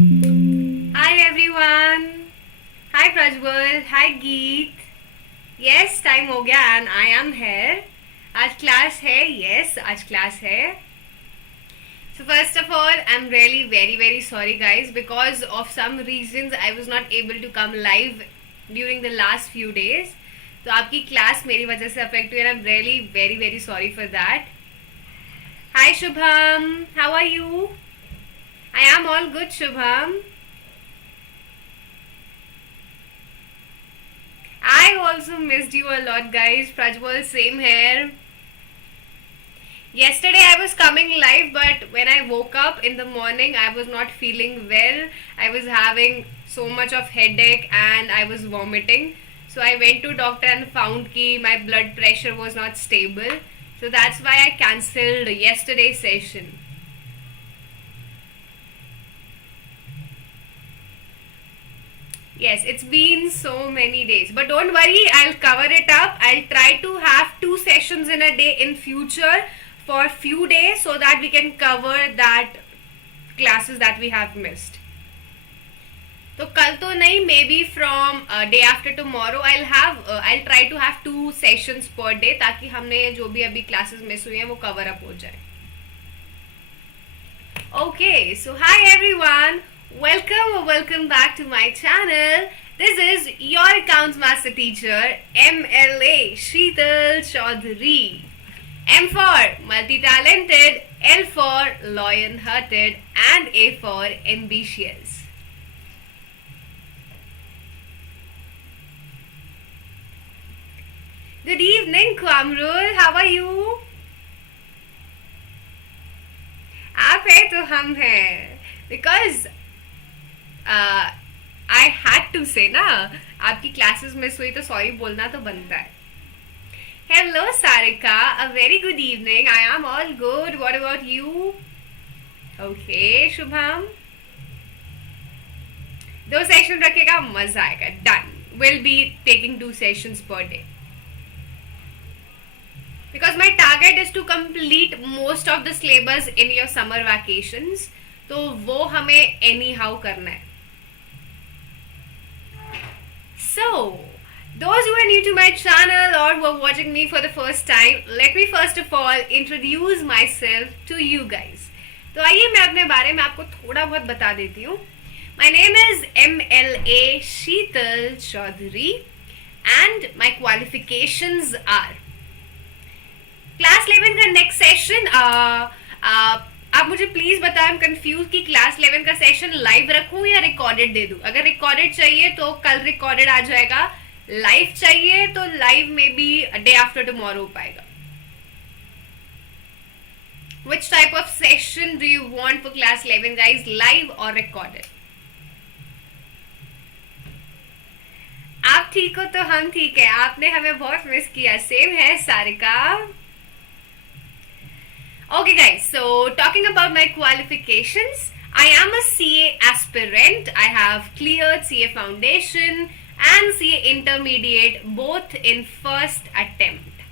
Hi everyone. Hi Prajwal. Hi Geet. Yes, time हो गया and I am here. आज class है. Yes, आज क्लास है. So first of all, I'm really very sorry guys, because of some reasons I was not able to come live during the last few days. तो आपकी class मेरी वजह से affect हुई and I'm really very sorry for that. Hi Shubham. How are you? I am all good, Shubham. I also missed you a lot, guys. Prajwal, same here. Yesterday I was coming live, but when I woke up in the morning, I was not feeling well. I was having so much of headache and I was vomiting. So I went to doctor and found that my blood pressure was not stable. So that's why I cancelled yesterday's session. Yes, it's been so many days. But don't worry, I'll cover it up. I'll try to have 2 sessions in a day in future for few days so that we can cover that classes that we have missed. तो कल तो नहीं, maybe from day after tomorrow I'll try to have 2 sessions per day ताकि हमने जो भी अभी classes miss हुई हैं वो cover up हो जाए. Okay, so hi everyone. Welcome back to my channel. This is your accounts master teacher MLA Sheetal Choudhary. M for multi-talented, L for lion-hearted, and A for ambitious. Good evening, Kwamrul. How are you? आप है तो हम हैं. Because I had to say ना, आपकी classes miss हुई तो sorry बोलना तो बनता है. Hello Sarika, a very good evening. I am all good. What about you? Okay, Shubham. 2 session रखेगा, मजा आएगा. Done. We'll be taking 2 sessions per day. Because my target is to complete most of the syllabus in your summer vacations. तो वो हमें anyhow करना है. So, those who are new to my channel or who are watching me for the first time, let me first of all introduce myself to you guys. तो आइए मैं अपने बारे में आपको थोड़ा बहुत बता देती हूँ. My name is MLA Sheetal Choudhary and my qualifications are class 11 का नेक्स्ट सेशन. आप मुझे प्लीज बताएं, I'm कंफ्यूज कि क्लास 11 का सेशन लाइव रखूं या रिकॉर्डेड दे दूं. अगर रिकॉर्डेड चाहिए तो कल रिकॉर्डेड आ जाएगा. लाइव चाहिए तो लाइव में भी डे आफ्टर टुमारो हो पाएगा. Which type of session do you want for class 11 guys, live or recorded? आप ठीक हो तो हम ठीक है. आपने हमें बहुत मिस किया. सेम है Sarika. Okay guys, so talking about my qualifications, I am a CA aspirant. I have cleared CA Foundation and CA Intermediate both in first attempt.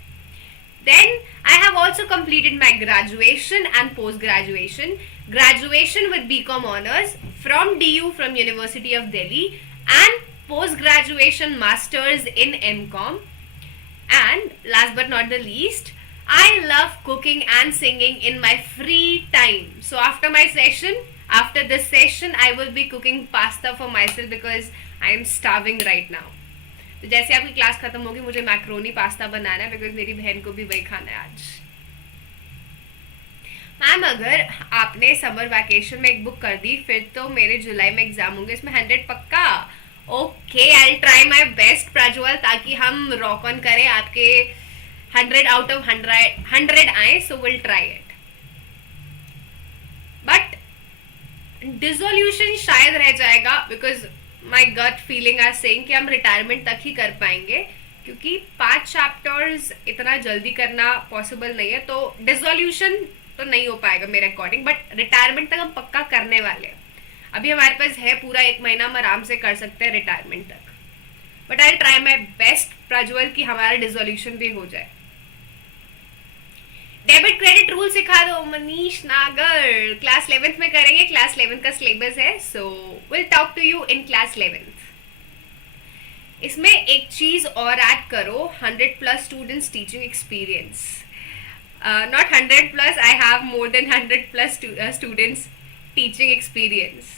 Then I have also completed my graduation and post-graduation. Graduation with BCom Honours from DU from University of Delhi and post-graduation Masters in MCom. And last but not the least, I love cooking and singing in my free time. So after this session, I will be cooking pasta for myself because I am starving right now. तो जैसे आपकी class खत्म होगी मुझे macaroni pasta बनाना है because मेरी बहन को भी वही खाना है आज. मैम अगर आपने समर वैकेशन में एक बुक कर दी फिर तो मेरे जुलाई में एग्जाम होंगे, इसमें 100 पक्का. Okay, I try my best Prajwal ताकि हम रॉक ऑन करें, आपके 100 out of 100 आए. So will try it. But dissolution शायद रह जाएगा because my gut feeling are saying कि हम रिटायरमेंट तक ही कर पाएंगे क्योंकि 5 चैप्टर्स इतना जल्दी करना पॉसिबल नहीं है. तो डिसोल्यूशन तो नहीं हो पाएगा मेरे अकॉर्डिंग, बट रिटायरमेंट तक हम पक्का करने वाले हैं. अभी हमारे पास है पूरा 1 महीना, हम आराम से कर सकते हैं रिटायरमेंट तक. But I try my best Prajwal कि हमारा डिसोल्यूशन भी हो जाए. डेबिट क्रेडिट रूल सिखा दो मनीष नागर, क्लास 11th में करेंगे, क्लास 11th का सिलेबस है, so will talk to you in class 11th। इसमें एक चीज और ऐड करो, 100+ students teaching experience, not 100+, I have more than 100+ students teaching experience.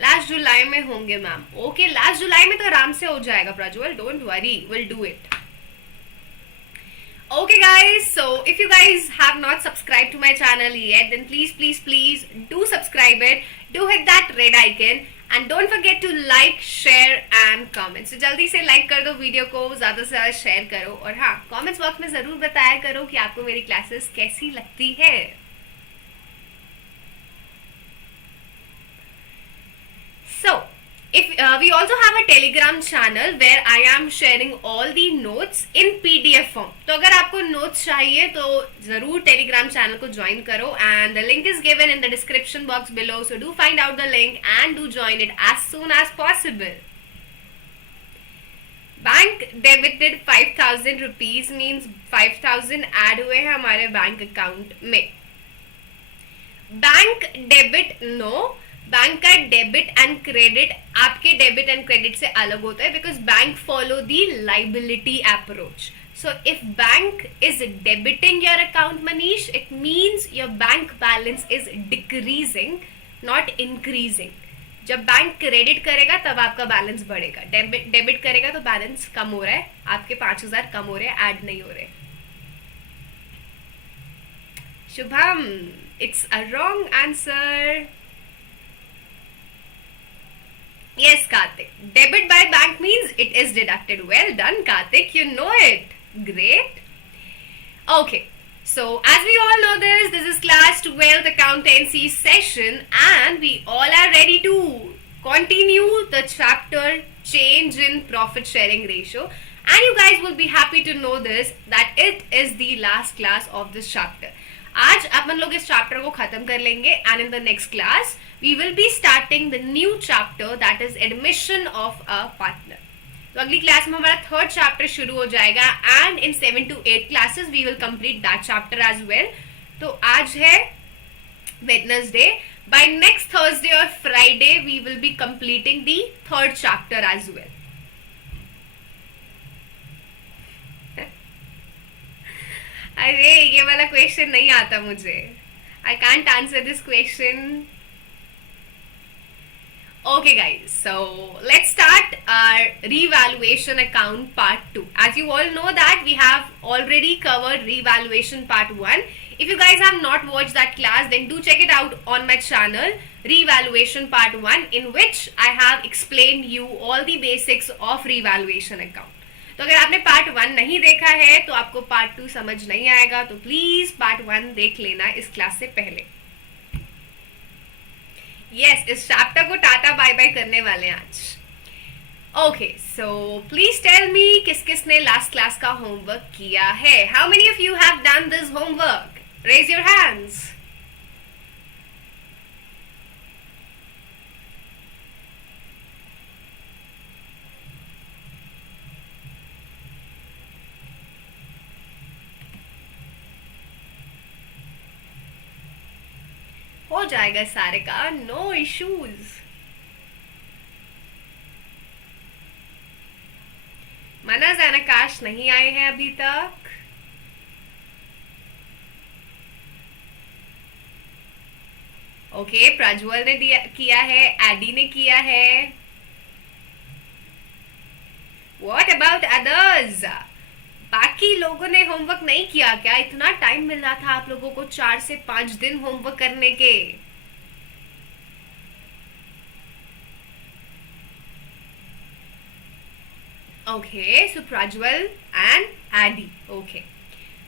Last जुलाई में होंगे मैम, ओके लास्ट जुलाई में तो आराम से हो जाएगा Prajwal, don't worry, will do it. Okay guys, so if you guys have not subscribed to my channel yet, then please do subscribe it, do hit that red icon and don't forget to like, share and comment. So जल्दी से like कर दो video को, ज़्यादा से ज़्यादा share करो, और हाँ comments box में ज़रूर बताया करो कि आपको मेरी क्लासेस कैसी लगती है। So if we also have a Telegram channel where I am sharing all the notes in PDF form. तो अगर आपको notes चाहिए तो जरूर Telegram channel को join करो, and the link is given in the description box below. So do find out the link and do join it as soon as possible. Bank debited 5,000 rupees means 5,000 add हुए हैं हमारे bank account में। Bank debit no, bank का debit and credit आपके debit and credit से अलग होता है, because bank follow the liability approach. So if bank is debiting your account Manish, it means your bank balance is decreasing not increasing. जब bank credit करेगा तब आपका बैलेंस बढ़ेगा, डेबिट करेगा तो बैलेंस कम हो रहा है, आपके 5,000 कम हो रहे हैं, ऐड नहीं हो रहे। Shubham, it's a wrong answer. Yes, Karthik. Debit by bank means it is deducted. Well done, Karthik. You know it. Great. Okay. So, as we all know this is class 12 accountancy session, and we all are ready to continue the chapter change in profit sharing ratio. And you guys will be happy to know this, that it is the last class of this chapter. आज अपन लोग इस chapter को खत्म कर लेंगे, and in the next class we will be starting the new chapter that is admission of a partner. तो अगली class में हमारा थर्ड चैप्टर शुरू हो जाएगा, and in 7 to 8 classes we will complete that chapter as well. तो आज है वेडनेसडे, बाय नेक्स्ट थर्सडे और Friday we will be completing the third chapter as well. अरे ये वाला क्वेश्चन नहीं आता मुझे, I can't answer this question. Okay guys, so let's start our revaluation account part 2. As you all know that we have already covered revaluation part 1. If you guys have not watched that class, then do check it out on my channel, revaluation part 1, in which I have explained you all the basics of revaluation account. तो अगर आपने part 1 नहीं देखा है तो आपको part 2 समझ नहीं आएगा, तो प्लीज पार्ट 1 देख लेना इस क्लास से पहले। यस, इस चैप्टर को टाटा बाय बाय करने वाले हैं आज। Okay, so please tell me किस किसने लास्ट क्लास का होमवर्क किया है। How many of you have done this homework? Raise your hands. हो जाएगा सारे का, नो इश्यूज। मनज एंड आकाश नहीं आए हैं अभी तक। ओके, प्रज्वल ने किया है, एडी ने किया है। What about others? बाकी लोगों ने होमवर्क नहीं किया क्या? इतना टाइम मिल रहा था आप लोगों को 4 से 5 दिन होमवर्क करने के। Okay, so Prajwal and Adi. Okay.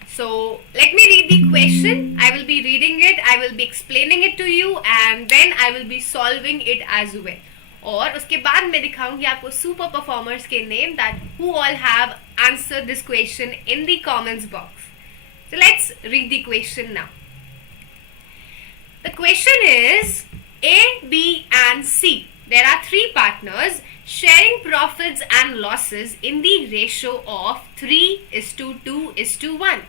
So let me read the question. I will be reading it, I will be explaining it to you, and then I will be solving it as well. और उसके बाद मैं दिखाऊंगी आपको super performers के name that who all have answered this question in the comments box. So let's read the question now. The question is A, B and C. There are 3 partners sharing profits and losses in the ratio of 3:2:1.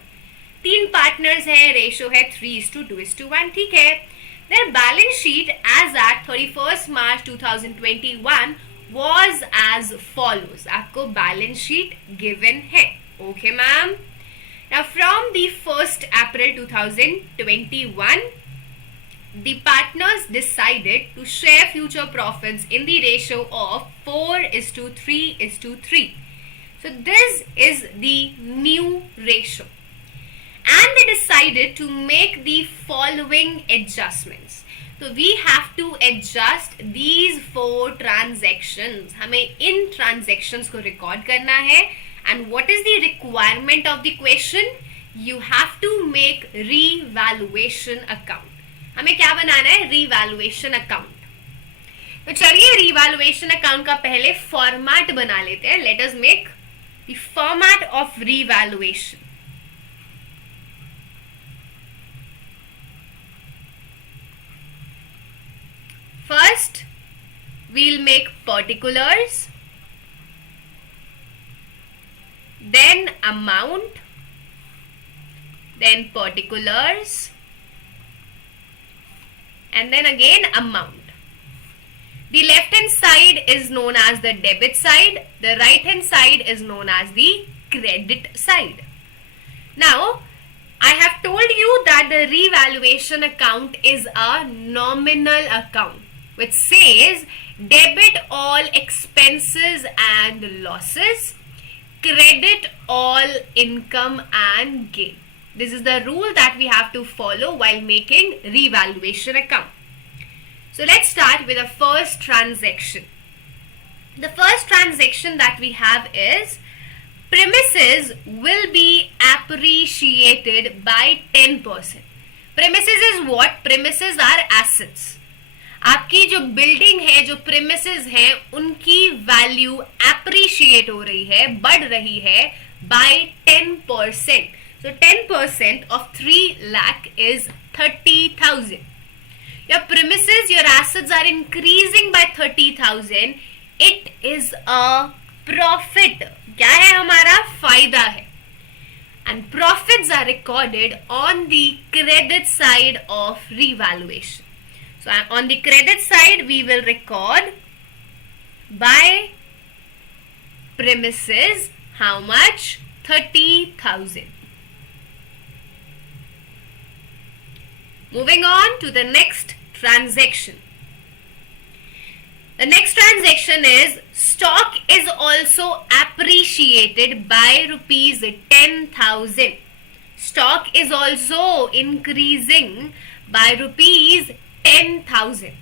तीन partners हैं, ratio है 3:2:1, ठीक है. Their balance sheet as at 31st March 2021 was as follows. आपको balance sheet given है. Okay, ma'am. Now, from the 1st April 2021, the partners decided to share future profits in the ratio of 4:3:3. So, this is the new ratio. And they decided to make the following adjustments. So we have to adjust these 4 transactions. हमें इन transactions को record करना है. And what is the requirement of the question? You have to make revaluation account. हमें क्या बनाना है? Revaluation account. तो चलिए revaluation account का पहले format बना लेते हैं. Let us make the format of revaluation. First, we'll make particulars, then amount, then particulars, and then again amount. The left hand side is known as the debit side, the right hand side is known as the credit side. Now, I have told you that the revaluation account is a nominal account, which says debit all expenses and losses, credit all income and gain. This is the rule that we have to follow while making revaluation account. So let's start with the first transaction. The first transaction that we have is premises will be appreciated by 10%. Premises is what? Premises are assets. आपकी जो building है, जो premises हैं, उनकी value appreciate हो रही है, बढ़ रही है bye 10%. So 10% of 3 lakh is 30,000. Your premises, your assets are increasing by 30,000. It is a profit. क्या है हमारा? फायदा है. And profits are recorded on the credit side of revaluation. So on the credit side, we will record by premises how much? 30,000. Moving on to the next transaction. The next transaction is stock is also appreciated by rupees 10,000. Stock is also increasing by rupees 10,000.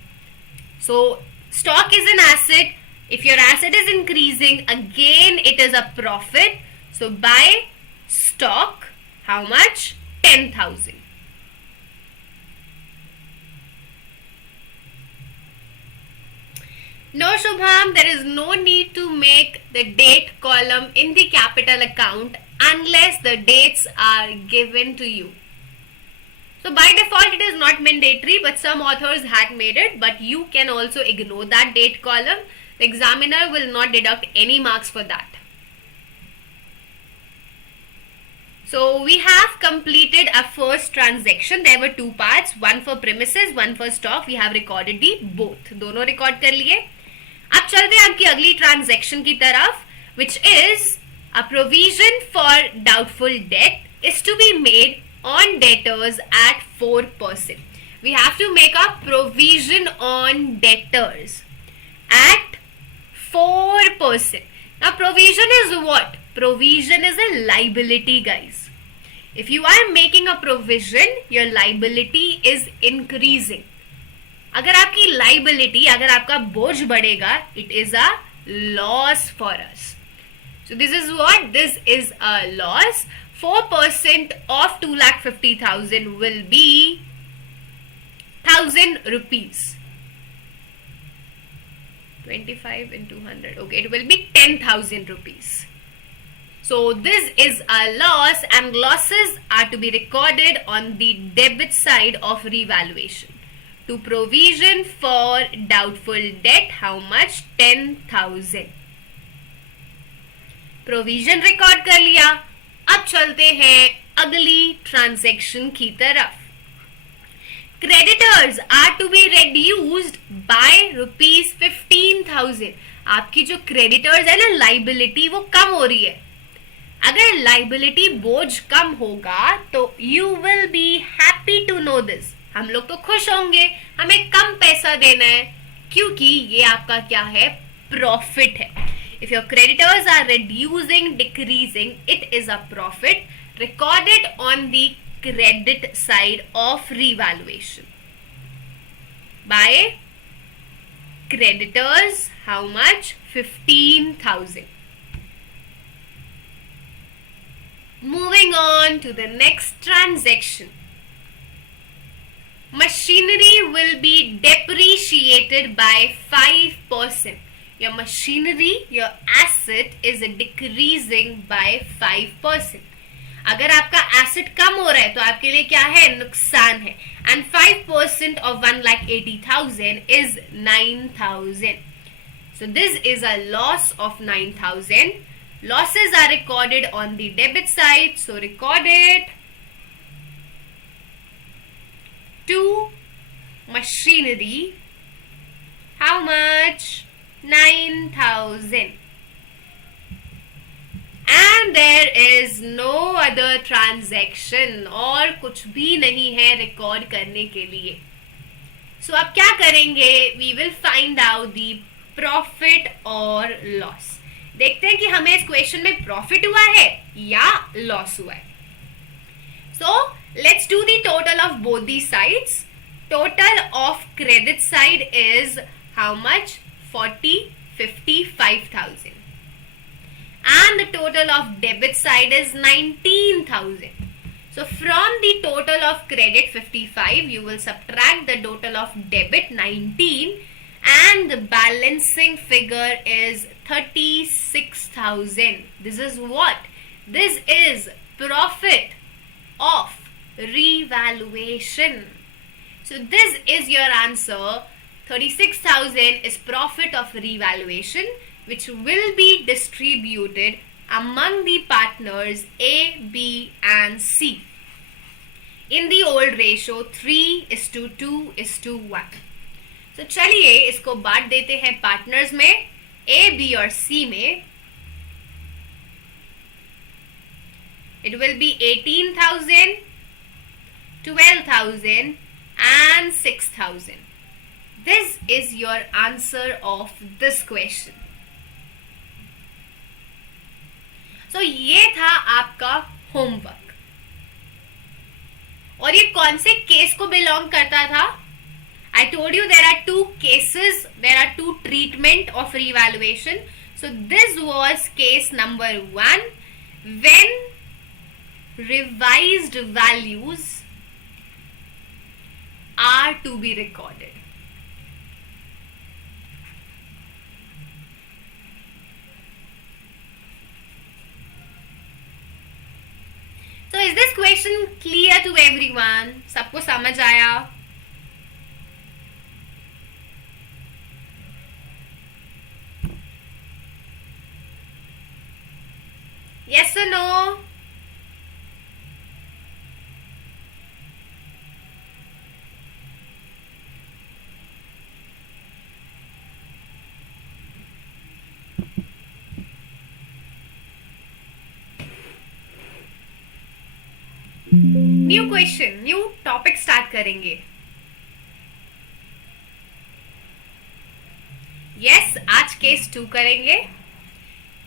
So stock is an asset. If your asset is increasing, again it is a profit. So buy stock, how much? 10,000. No, Shubham, there is no need to make the date column in the capital account unless the dates are given to you. So by default it is not mandatory, but some authors had made it, but you can also ignore that date column. The examiner will not deduct any marks for that. So we have completed our first transaction. There were 2 parts, one for premises, one for stock. We have recorded the both. दोनों record कर लिए. अब चलते हैं आपकी अगली transaction की तरफ, which is a provision for doubtful debt is to be made on debtors at 4%. We have to make a provision on debtors at 4%. Now provision is what? Provision is a liability, guys. If you are making a provision, your liability is increasing. अगर आपकी liability, अगर आपका बोझ बढ़ेगा, it is a loss for us. So this is what? This is a loss. 4% of 2,50,000 will be 1,000 rupees. 25 into 100. Okay, it will be 10,000 rupees. So this is a loss, and losses are to be recorded on the debit side of revaluation. To provision for doubtful debt, how much? 10,000. Provision record कर लिया. अब चलते हैं अगली transaction की तरफ। Creditors are to be reduced by ₹15,000। आपकी जो क्रेडिटर्स है ना, लाइबिलिटी, वो कम हो रही है। अगर लाइबिलिटी बोझ कम होगा तो you will be happy to know this. हम लोग तो खुश होंगे, हमें कम पैसा देना है, क्योंकि ये आपका क्या है, प्रॉफिट है। If your creditors are reducing, decreasing, it is a profit recorded on the credit side of revaluation by creditors. How much? 15,000. Moving on to the next transaction. Machinery will be depreciated by 5%. Your machinery, your asset is decreasing by 5%. अगर आपका asset कम हो रहा है तो आपके लिए क्या है, नुकसान है। And 5% of 1,80,000 is 9,000. So this is a loss of 9,000. Losses are recorded on the debit side. So record it to machinery. How much? 9,000. And there is no other transaction, और कुछ भी नहीं है रिकॉर्ड करने के लिए। सो अब क्या करेंगे, we will find out the profit और लॉस। देखते हैं कि हमें इस क्वेश्चन में प्रॉफिट हुआ है या लॉस हुआ है। So let's do the total of both the sides. Total of credit side is how much, 55,000. And the total of debit side is 19,000. So from the total of credit 55, you will subtract the total of debit 19, and the balancing figure is 36,000. This is what? This is profit of revaluation. So this is your answer. 36,000 is profit of revaluation, which will be distributed among the partners A, B and C in the old ratio 3:2:1. So चलिए इसको बांट देते हैं partners में, A, B और C में. It will be 18,000, 12,000 and 6,000. This is your answer of this question. So ये था आपका होमवर्क। और ये कौन से केस को बिलोंग करता था? I told you there are two cases, there are two treatment of revaluation. So this was case number 1, when revised values are to be recorded. So is this question clear to everyone? सबको समझ आया? Yes or no? New question, new topic start करेंगे। Yes, आज case 2 करेंगे।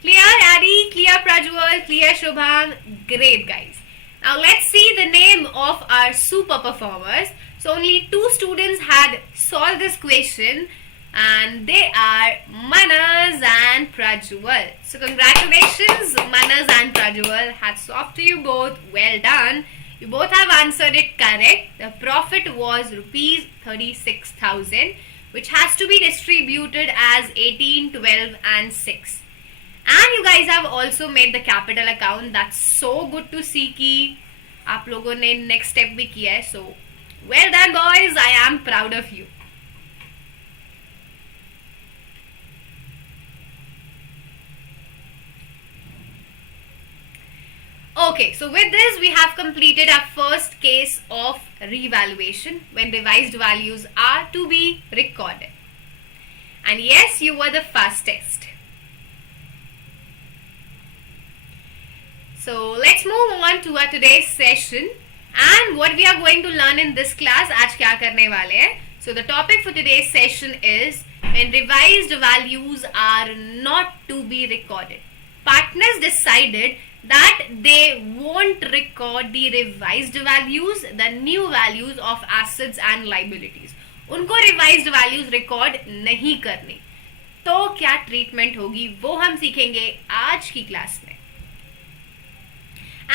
Clear आदि, clear Prajwal, clear Shubhang, great guys. Now let's see the name of our super performers. So only 2 students had solved this question, and they are Manas and Prajwal. So congratulations Manas and Prajwal, hats off to you both, well done. You both have answered it correct. The profit was rupees 36,000, which has to be distributed as 18, 12 and 6. And you guys have also made the capital account. That's so good to see कि आप लोगों ने next step भी किया है. So well done boys, I am proud of you. Okay, so with this we have completed our first case of revaluation when revised values are to be recorded. And yes, you were the fastest. So let's move on to our today's session and what we are going to learn in this class. आज क्या करने वाले हैं? So the topic for today's session is when revised values are not to be recorded. Partners decided that they won't record the revised values, the new values of assets and liabilities. उनको revised values record नहीं करनी, तो क्या treatment होगी वो हम सीखेंगे आज की क्लास में.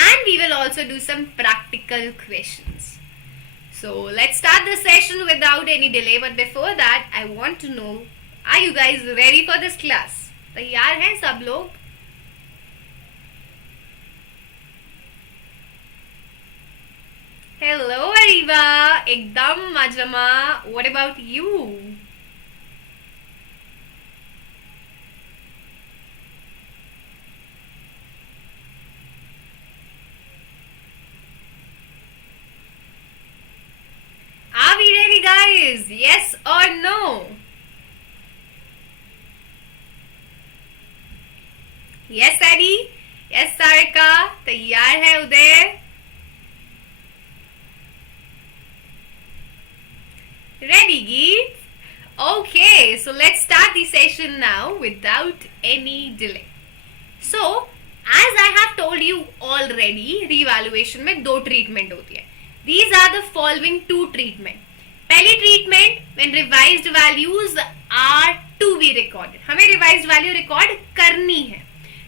And we will also do some practical questions. So let's start the session without any delay. But before that, I want to know, are you guys ready for this class? तैयार हैं सब लोग? Hello Ariba, एकदम मजमा. What about you? Are we ready, guys? Yes or no? Yes, Eddie. Yes, Sarika. तैयार है उदय? Ready, Geet? Okay, so let's start the session now without any delay. So, as I have told you already, revaluation में दो treatment होती है. These are the following two treatment. पहली treatment when revised values are to be recorded. हमें revised value record करनी है.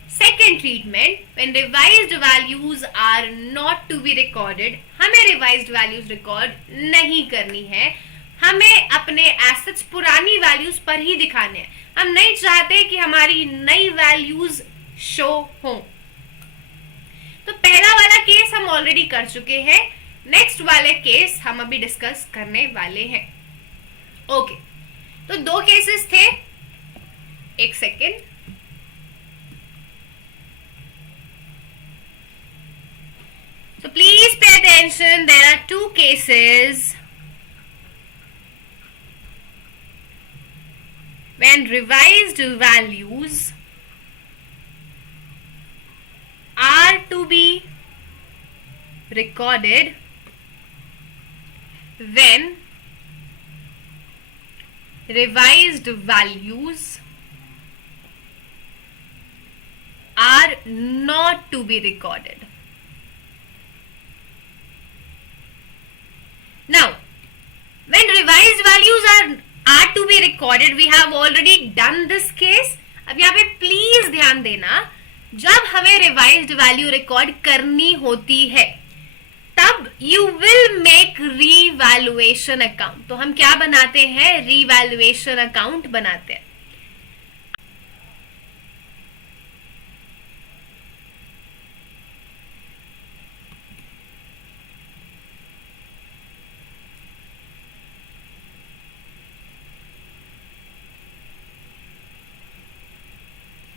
Second treatment when revised values are not to be recorded. हमें revised values record नहीं करनी है. हमें अपने एसेट्स पुरानी वैल्यूज पर ही दिखाने हैं. हम नहीं चाहते कि हमारी नई वैल्यूज शो हो. तो पहला वाला केस हम ऑलरेडी कर चुके हैं. नेक्स्ट वाले केस हम अभी डिस्कस करने वाले हैं. ओके, तो दो केसेस थे. एक second. So please pay attention. There are two cases when revised values are to be recorded when revised values are not to be recorded. Now, when revised values are to be recorded, we have already done this case. अब यहाँ पे please ध्यान देना, जब हमें revised value record करनी होती है तब you will make revaluation account. तो हम क्या बनाते हैं? रीवैल्यूएशन अकाउंट बनाते हैं.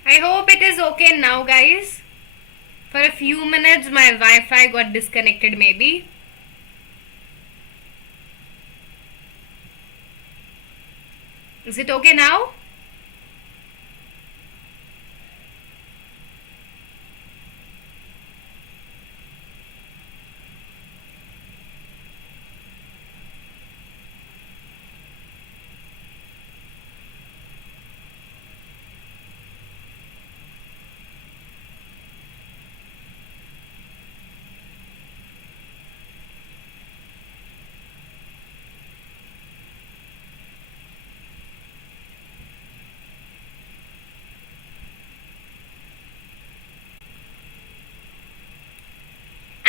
I hope it is okay now, guys. For a few minutes my Wi-Fi got disconnected maybe. Is it okay now?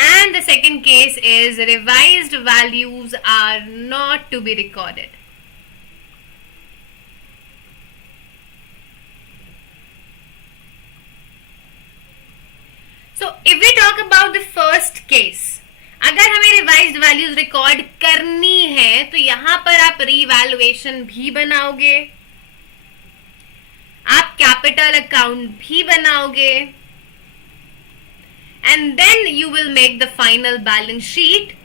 And the second case is revised values are not to be recorded. So if we talk about the first case, अगर हमें revised values record करनी है तो यहां पर आप revaluation भी बनाओगे, आप कैपिटल अकाउंट भी बनाओगे, and then you will make the final balance sheet.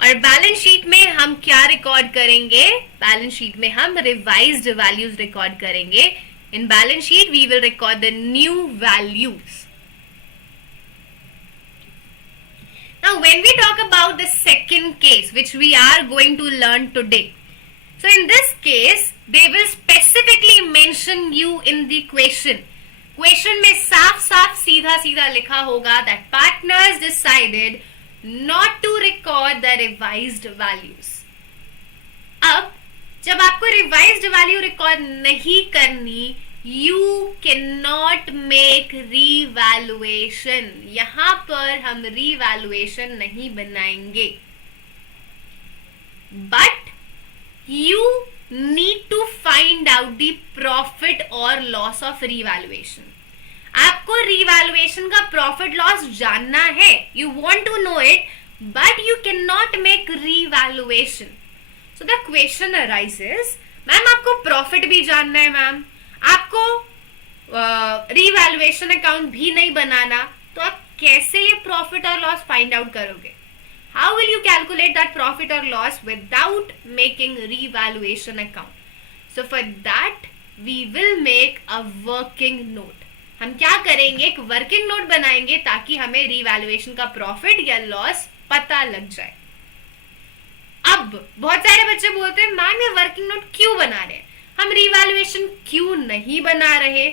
और बैलेंस शीट में हम क्या रिकॉर्ड करेंगे? बैलेंस शीट में हम रिवाइज्ड वैल्यूज रिकॉर्ड करेंगे. In balance sheet we will record the new values. Now when we talk about the second case which we are going to learn today, so in this case they will specifically mention you in the question. Question में साफ साफ सीधा सीधा लिखा होगा that partners decided not to record the revised values. अब जब आपको revised value record नहीं करनी, you cannot make revaluation. यहां पर हम revaluation नहीं बनाएंगे. But you need to find out the profit or loss of revaluation. आपको revaluation का profit loss जानना है. You want to know it, but you cannot make revaluation. So the question arises, ma'am आपको profit भी जानना है ma'am, आपको revaluation account भी नहीं बनाना, तो आप कैसे ये प्रॉफिट और लॉस फाइंड आउट करोगे? How will you calculate that profit और loss without making revaluation account? So for that we will make a working note. हम क्या करेंगे? एक वर्किंग नोट बनाएंगे ताकि हमें रिवैल्यूएशन का प्रॉफिट या लॉस पता लग जाए. अब बहुत सारे बच्चे बोलते हैं मैम ये वर्किंग नोट क्यों बना रहे हैं, हम रिवैल्यूएशन क्यों नहीं बना रहे?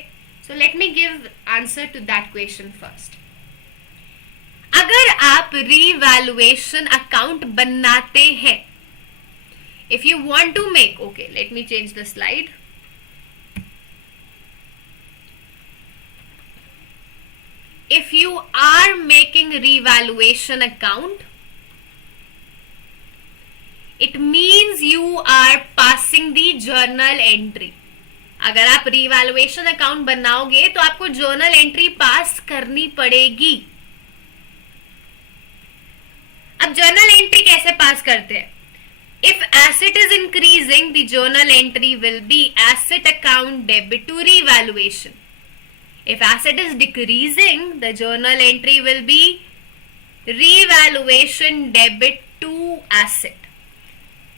So let me give answer to that question first. अगर आप रिवैल्यूएशन अकाउंट बनाते हैं, if you want to make, okay let me change the slide. If you are making revaluation account, it means you are passing the journal entry. अगर आप revaluation account बनाओगे तो आपको journal entry पास करनी पड़ेगी. अब जर्नल एंट्री कैसे पास करते हैं? If asset is increasing, the journal entry will be asset account debit to revaluation. If asset is decreasing, the journal entry will be revaluation debit to asset.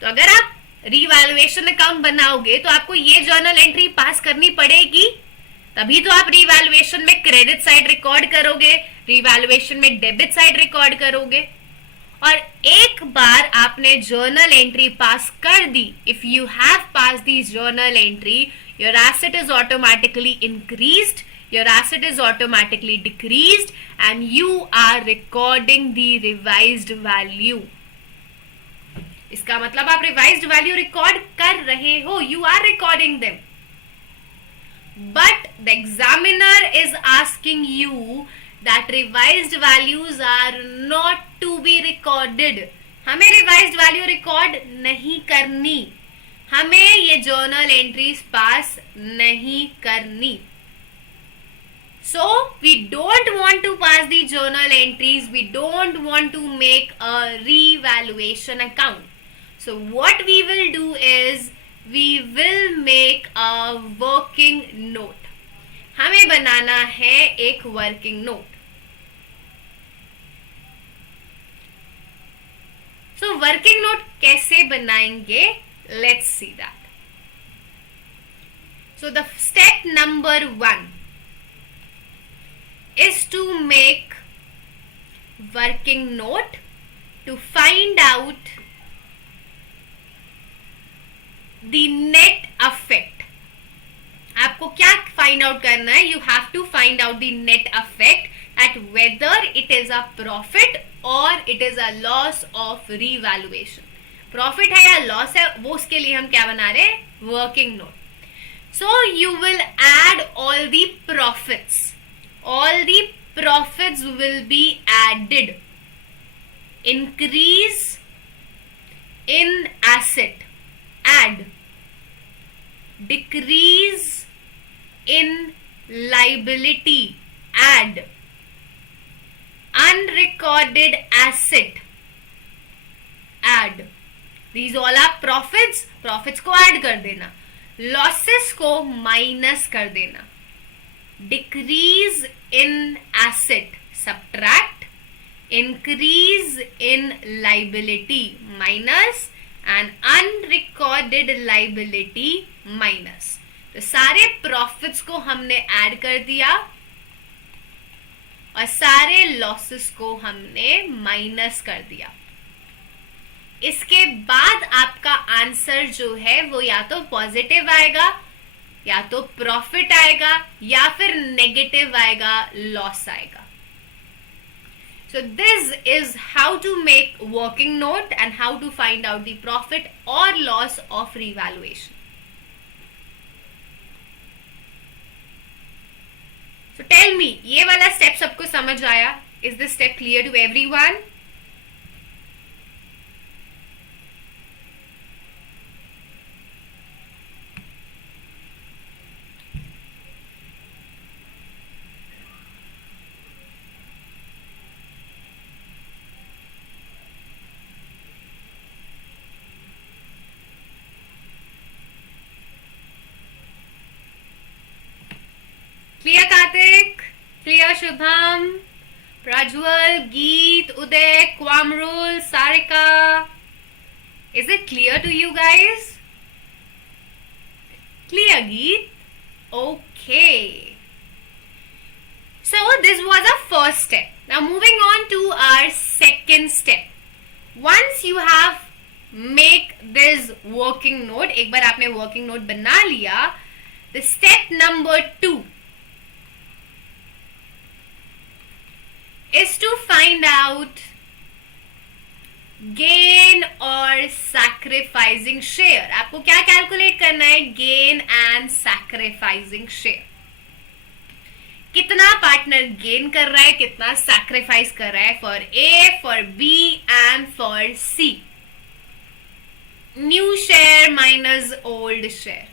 तो अगर आप revaluation account बनाओगे तो आपको ये जर्नल एंट्री पास करनी पड़ेगी, तभी तो आप रिवैल्यूएशन में क्रेडिट साइड रिकॉर्ड करोगे, रिवैल्यूएशन में डेबिट साइड रिकॉर्ड करोगे. और एक बार आपने जर्नल एंट्री पास कर दी, if you have pass this journal entry, your asset is automatically increased, your asset is automatically decreased, and you are recording the revised value. इसका मतलब आप रिवाइज्ड वैल्यू रिकॉर्ड कर रहे हो, you are recording them. But the examiner is asking you that revised values are not to be recorded. हमें revised value record नहीं करनी, हमें ये जर्नल एंट्रीज पास नहीं करनी. So we don't want to pass the journal entries, we don't want to make a revaluation account. So what we will do is we will make a working note. हमें बनाना है एक working note. So working note कैसे बनाएंगे? Let's see that. So the step number 1 is to make working note to find out the net effect. आपको क्या find out करना है? You have to find out the net effect at whether it is a profit or it is a loss of revaluation. Profit है या loss है, वो उसके लिए हम क्या बना रहे हैं? Working note. So you will add all the profits. All the profits will be added. Increase in asset, add. Decrease in liability, add. Unrecorded asset, add. These all are profits. Profits को add कर देना, losses को minus कर देना. Decrease in asset, subtract. increase in liability minus and unrecorded liability minus. तो सारे profits को हमने ऐड कर दिया और सारे लॉसेस को हमने माइनस कर दिया. इसके बाद आपका आंसर जो है वो या तो पॉजिटिव आएगा, या तो प्रॉफिट आएगा, या फिर नेगेटिव आएगा, लॉस आएगा. So this is how to make working note and how to find out the profit or loss of revaluation. So tell me, ये वाला step सबको समझ आया? Is this step clear to everyone? Clear Karthik, clear Shubham, Prajwal, Geet, Uday, Kwamrul, Sarika. Is it clear to you guys? Clear, Geet? Okay. So this was our first step. Now moving on to our second step. Once you have make this working note, एक बार आपने working note बना लिया, the step number 2 is to find out gain or sacrificing share. आपको क्या calculate करना है? Gain and sacrificing share. कितना पार्टनर गेन कर रहा है, कितना सैक्रिफाइस कर रहा है for A, for B and for C. New share minus old share.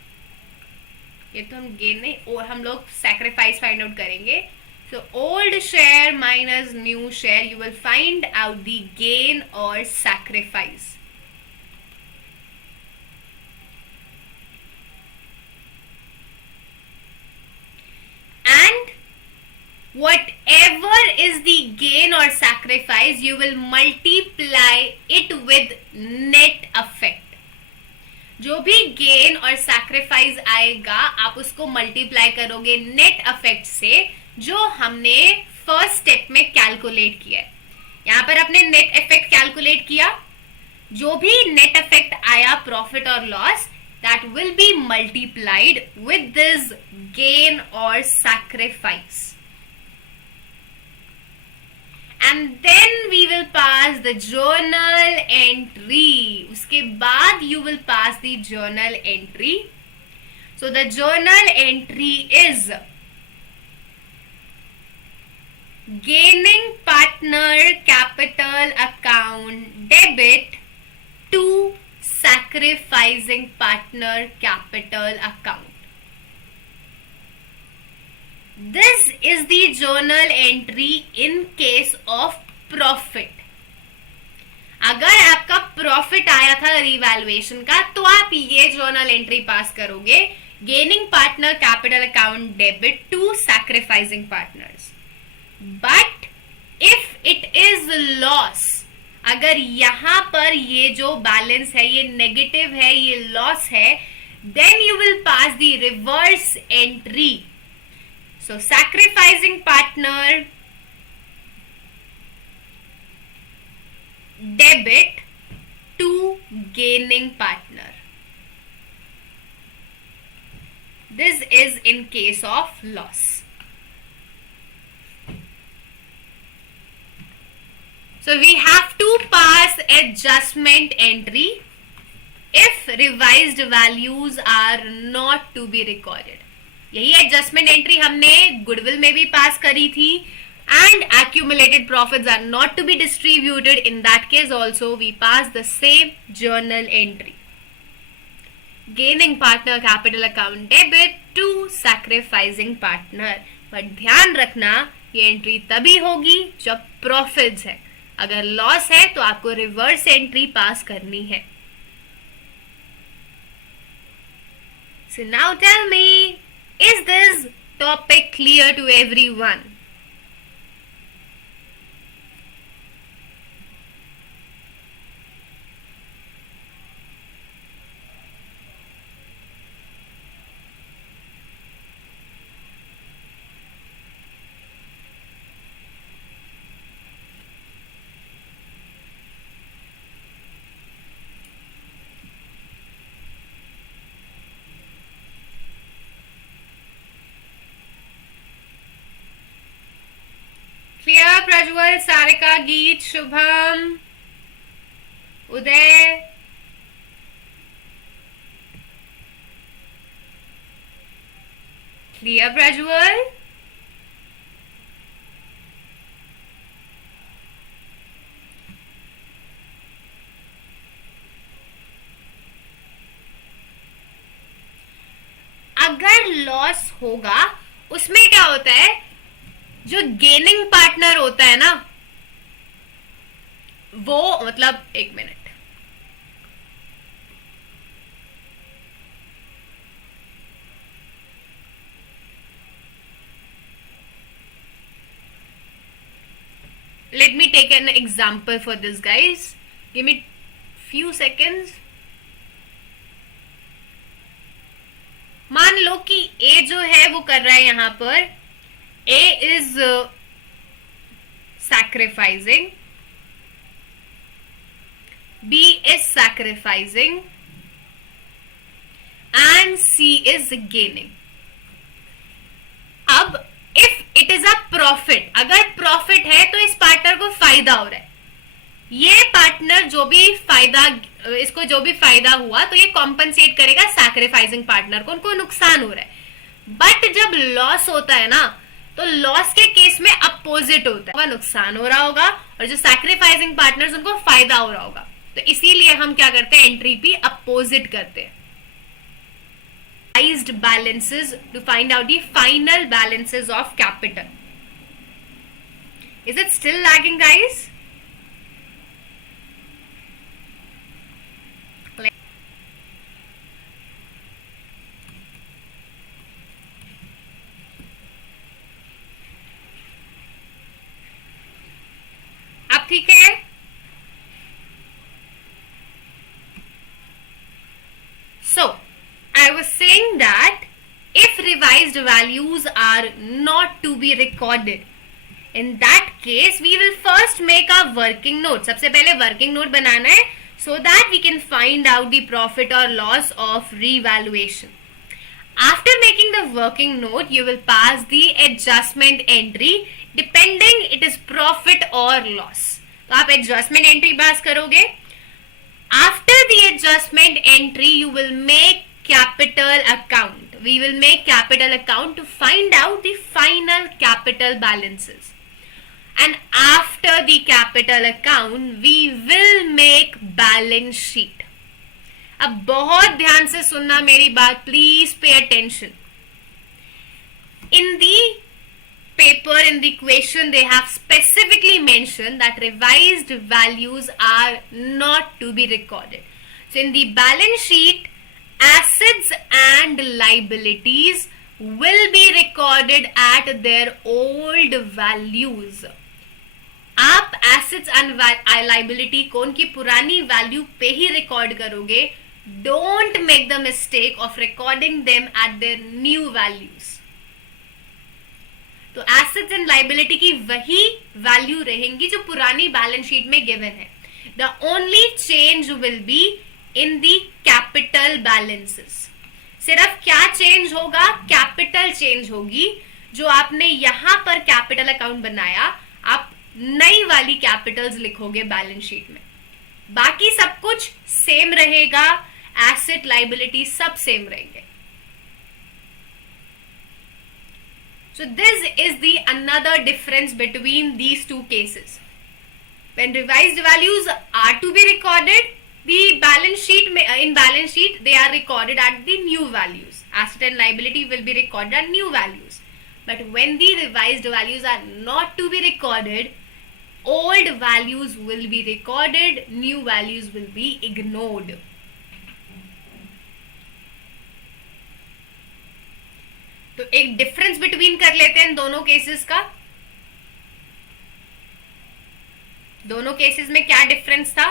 ये तो हम गेन नहीं, और हम लोग सैक्रिफाइस फाइंड आउट करेंगे. So old share minus new share, you will find out the gain or sacrifice. And whatever is the gain or sacrifice, you will multiply it with net effect. जो भी gain और sacrifice आएगा आप उसको multiply करोगे net effect से, जो हमने फर्स्ट स्टेप में कैलकुलेट किया है. यहां पर अपने नेट इफेक्ट कैलकुलेट किया. जो भी नेट इफेक्ट आया प्रॉफिट और loss, that will be multiplied with this gain और sacrifice. And then we will pass the journal entry. उसके बाद you will pass the journal entry. So the journal entry is gaining partner capital account debit to sacrificing partner capital account. This is the journal entry in case of profit. अगर आपका profit आया था revaluation का, तो आप ये journal entry pass करोगे, gaining partner capital account debit to sacrificing partners. But if it is loss, अगर यहां पर ये जो बैलेंस है ये नेगेटिव है, ये लॉस है, then you will pass the reverse entry. So sacrificing partner debit to gaining partner. This is in case of loss. So we have to pass adjustment entry if revised values are not to be recorded. यही adjustment entry हमने goodwill में भी pass करी थी. And accumulated profits are not to be distributed. In that case also we pass the same journal entry. Gaining partner capital account debit to sacrificing partner. But ध्यान रखना ये entry तभी होगी जब प्रॉफिट्स है. अगर लॉस है तो आपको रिवर्स एंट्री पास करनी है. So now tell me, is this topic clear to everyone? Prajwal, Sarika, गीत, शुभम, उदय, क्लियर प्रज्वल? अगर लॉस होगा उसमें क्या होता है, जो गेनिंग पार्टनर होता है ना, वो मतलब एक minute, let me take an example for this guys, give me few seconds. मान लो कि ए जो है वो कर रहा है यहां पर, ए is sacrificing, B is sacrificing and C is gaining. अब if it is a profit, अगर प्रॉफिट है तो इस पार्टनर को फायदा हो रहा है, ये पार्टनर जो भी फायदा, इसको जो भी फायदा हुआ तो ये कॉम्पनसेट करेगा सैक्रिफाइसिंग पार्टनर को, उनको नुकसान हो रहा है. बट जब लॉस होता है ना, तो लॉस के केस में अपोजिट होता है, वह नुकसान हो रहा होगा और जो सैक्रिफाइसिंग पार्टनर्स उनको फायदा हो रहा होगा. तो इसीलिए हम क्या करते हैं, एंट्री पी अपोजिट करते हैं. Balances to find out the final balances of capital. Is it still lagging, guys? अब ठीक है. So I was saying that if revised values are not to be recorded, in that case we will first make a working note. सबसे पहले working note बनाना है so that we can find out the profit or loss of revaluation. After making the working note, you will pass the adjustment entry depending it is profit or loss. तो आप adjustment entry पास करोगे. After the adjustment entry, you will make capital account. We will make capital account to find out the final capital balances. And after the capital account, we will make balance sheet. अब बहुत ध्यान से सुनना मेरी बात, please pay attention. In the paper, in the question, they have specifically mentioned that revised values are not to be recorded. So in the balance sheet, assets and liabilities will be recorded at their old values. आप assets and liability को उनकी पुरानी value पे ही record करोगे. Don't make the mistake of recording them at their new values. तो assets and liability की वही value रहेंगी जो पुरानी balance sheet में given है. The only change will be in the capital balances. सिर्फ क्या चेंज होगा, कैपिटल चेंज होगी. जो आपने यहां पर कैपिटल अकाउंट बनाया, आप नई वाली कैपिटल्स लिखोगे बैलेंस शीट में. बाकी सब कुछ सेम रहेगा, एसेट लाइबिलिटी सब सेम रहेंगे. So this is the another difference between these two cases. When revised values are to be recorded, the balance sheet in balance sheet they are recorded at the new values. Asset and liability will be recorded at new values. But when the revised values are not to be recorded, old values will be recorded, new values will be ignored. तो एक difference between कर लेते हैं दोनों cases का. दोनों cases में क्या डिफरेंस था?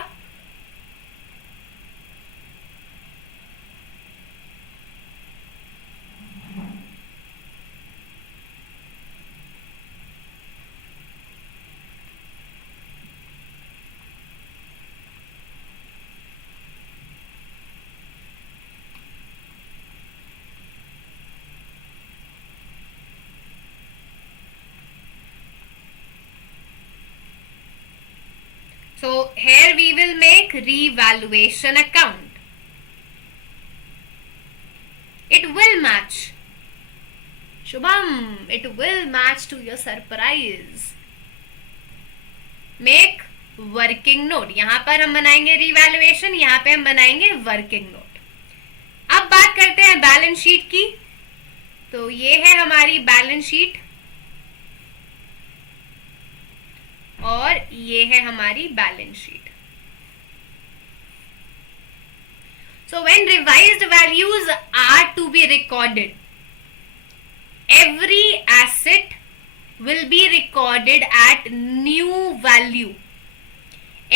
So here we will make revaluation account. It will match. Shubham, it will match to your surprise. Make working note. यहां पर हम बनाएंगे रिवैल्यूएशन, यहां पे हम बनाएंगे वर्किंग नोट. अब बात करते हैं बैलेंस शीट की. तो ये है हमारी बैलेंस शीट और ये है हमारी balance sheet. So when revised values are to be recorded, every asset will be recorded at new value.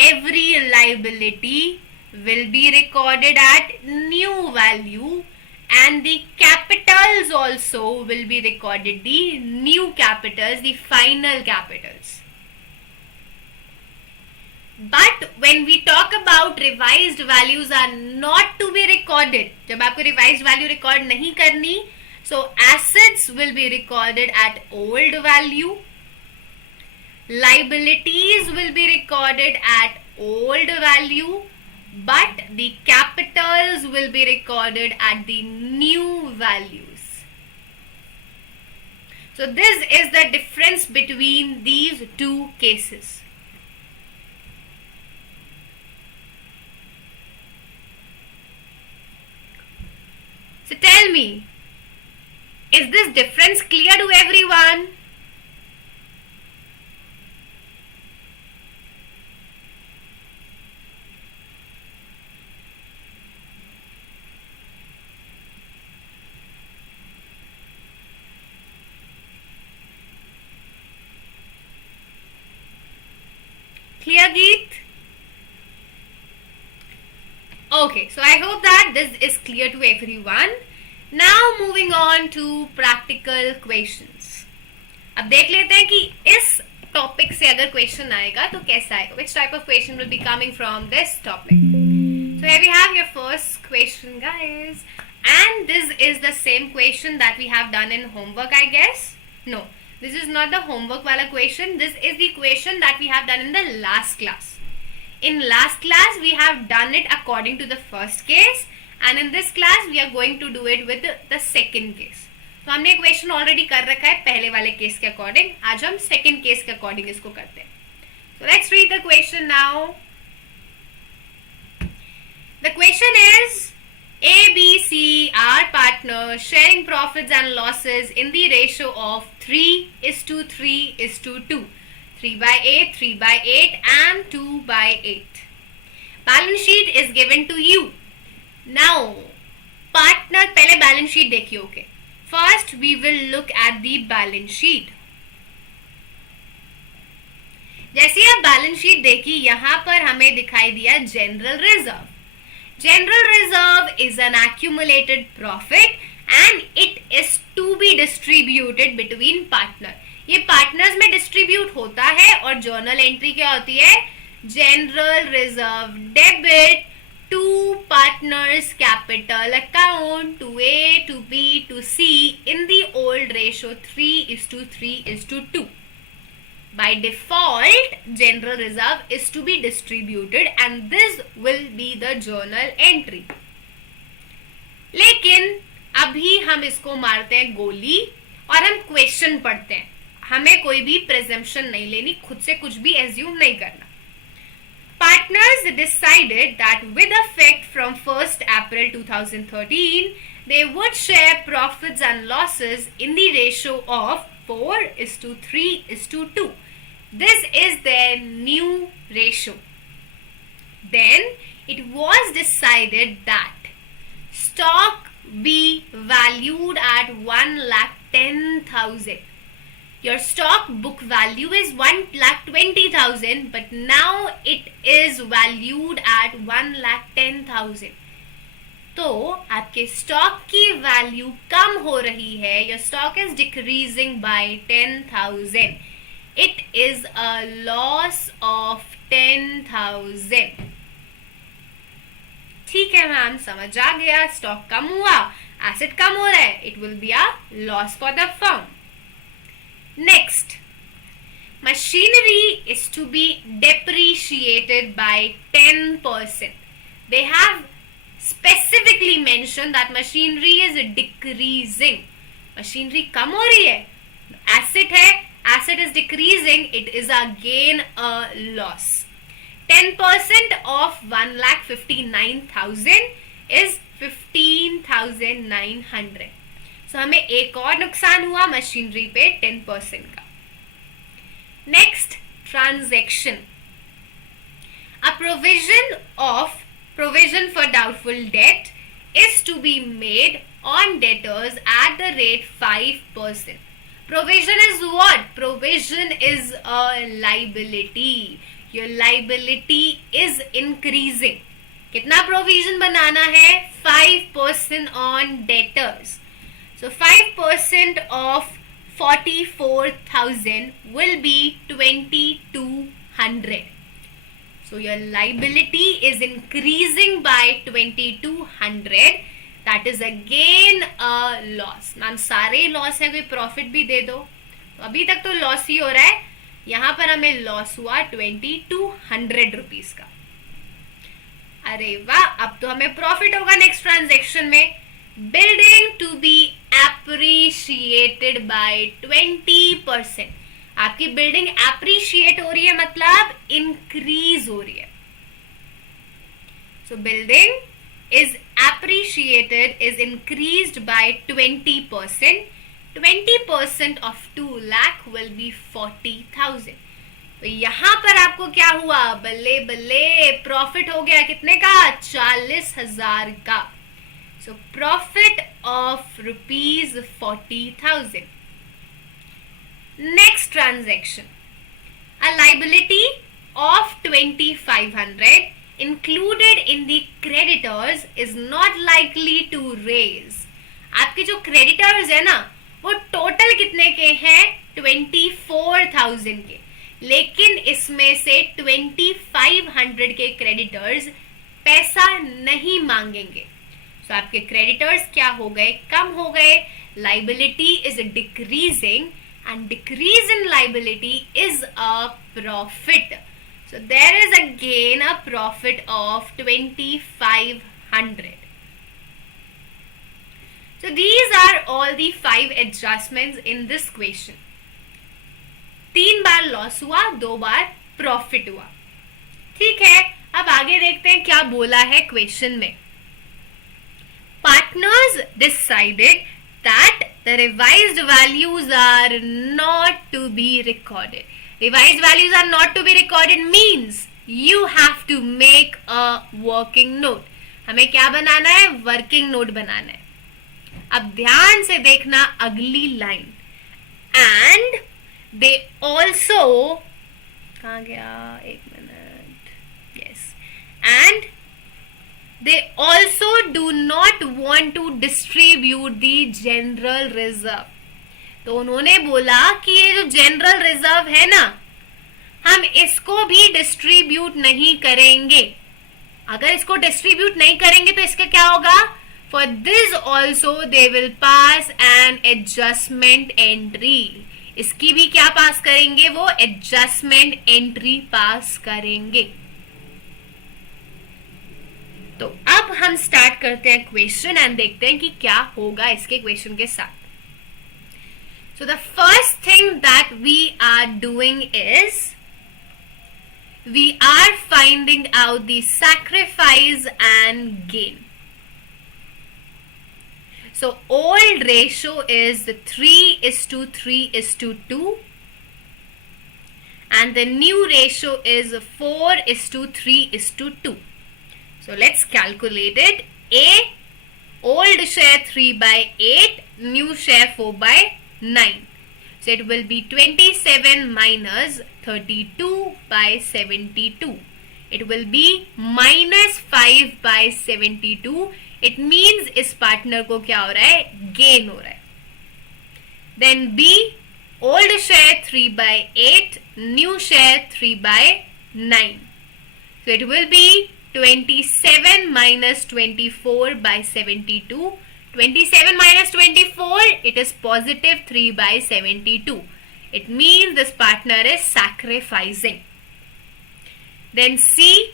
Every liability will be recorded at new value, and the capitals also will be recorded, the new capitals, the final capitals. But when we talk about revised values are not to be recorded, जब आपको revised value record नहीं करनी, so assets will be recorded at old value, liabilities will be recorded at old value, but the capitals will be recorded at the new values. So this is the difference between these two cases. So tell me, is this difference clear to everyone? Clear, Geet? Okay, so I hope that this is clear to everyone. Now moving on to practical questions. अब देख लेते हैं कि इस topic से अगर question आएगा तो कैसा आएगा. Which type of question will be coming from this topic? So here we have your first question, guys, and this is the same question that we have done in homework, I guess. No, this is not the homework wala question. This is the question that we have done in the last class. In last class we have done it according to the first case, and in this class we are going to do it with the second case. तो हमने question already कर रखा है पहले वाले case के according. आज हम सेकंड केस के अकॉर्डिंग इसको करते हैं. So let's read the question now. The question is, A, B, C are partners sharing profits and losses in the ratio of 3:3:2. 3/8, 3/8 and 2/8. Balance sheet is given to you. Now, partner, पहले balance sheet देखिए. Okay. First, we will look at the balance sheet. जैसे आप balance sheet देखी, यहाँ पर हमें दिखाई दिया general reserve. General reserve is an accumulated profit and it is to be distributed between partner. ये पार्टनर्स में डिस्ट्रीब्यूट होता है और जर्नल एंट्री क्या होती है? General reserve debit to partners capital account to A to B to C in the old ratio 3:3:2. By default, general reserve is to be distributed and this will be the journal entry. लेकिन अभी हम इसको मारते हैं गोली और हम question पढ़ते हैं. हमें कोई भी प्रेजम्पशन नहीं लेनी, खुद से कुछ भी एज्यूम नहीं करना. Partners decided that with effect from 1st April 2013, they would share profits and losses in the ratio of 4:3:2. This is their new ratio. Then it was decided that stock be valued at 1,10,000. Your stock book value is 1,20,000, but now it is valued at 1,10,000. तो आपके stock की value कम हो रही है. Your stock is decreasing by 10,000. It is a loss of 10,000. ठीक है ma'am, समझ आ गया. स्टॉक कम हुआ, एसेट कम हो रहा है, it will be a loss for the firm. Next, machinery is to be depreciated by 10%. They have specifically mentioned that machinery is decreasing. Machinery कम हो रही है, asset है, asset is decreasing, it is again a loss. 10% of 1,59,000 is 15,900. So हमें एक और नुकसान हुआ machinery पे 10% का. Next, transaction. A provision for doubtful debt is to be made on debtors at the rate 5%. Provision is what? Provision is a liability. Your liability is increasing. कितना provision बनाना है? 5% on debtors. So 5% of 44,000 will be 2,200. So your liability is increasing by 2,200. That is again a loss. Ma'am सारे loss है, कोई profit भी दे दो. तो अभी तक तो लॉस ही हो रहा है, यहाँ पर हमें लॉस हुआ 2,200 रुपीज का. अरे वाह, अब तो हमें प्रॉफिट होगा नेक्स्ट ट्रांजेक्शन में. Building to be appreciated by 20%. आपकी बिल्डिंग एप्रिशिएट हो रही है, मतलब इंक्रीज हो रही है. सो building is appreciated, is increased by 20%. 20% of 2 lakh will be 40,000. तो यहाँ पर आपको क्या हुआ? बल्ले बल्ले प्रॉफिट हो गया. कितने का? 40,000 का. So profit of ₹40,000. Next transaction. A liability of 2,500 included in the creditors is not likely to raise. आपके जो creditors है ना, वो total कितने के हैं? 24,000 के. लेकिन इसमें से 2,500 के creditors पैसा नहीं मांगेंगे. So आपके creditors क्या हो गए? कम हो गए. Liability is decreasing and decrease in liability is a profit. So there is again a profit of 2,500. So these are all the 5 adjustments in this question. 3 bar loss हुआ, 2 बार प्रॉफिट हुआ. ठीक है, अब आगे देखते हैं क्या बोला है क्वेश्चन में. Partners decided that the revised values are not to be recorded. Revised values are not to be recorded means you have to make a working note. हमें क्या बनाना है? वर्किंग नोट बनाना है. अब ध्यान से देखना अगली लाइन. एंड दे ऑल्सो, कहाँ गया? एक minute. Yes. And they also do not want to distribute the general reserve. तो उन्होंने बोला कि ये जो जनरल रिजर्व है ना, हम इसको भी डिस्ट्रीब्यूट नहीं करेंगे. अगर इसको डिस्ट्रीब्यूट नहीं करेंगे तो इसका क्या होगा? For this also they will pass an adjustment entry. इसकी भी क्या पास करेंगे? वो एडजस्टमेंट एंट्री पास करेंगे. तो अब हम स्टार्ट करते हैं क्वेश्चन एंड देखते हैं कि क्या होगा इसके क्वेश्चन के साथ. So the first thing that we are doing is we are finding out the sacrifice and gain. So old ratio is the 3:3:2 and the new ratio is 4:3:2. So let's calculate it. A, old share 3/8, new share 4/9. So it will be 27 minus 32/72. It will be minus 5/72. It means इस partner को क्या हो रहा है? Gain हो रहा है. Then B, old share 3/8, new share 3/9. So it will be 27 minus 24/72. 27 minus 24, it is positive 3/72. It means this partner is sacrificing. Then C,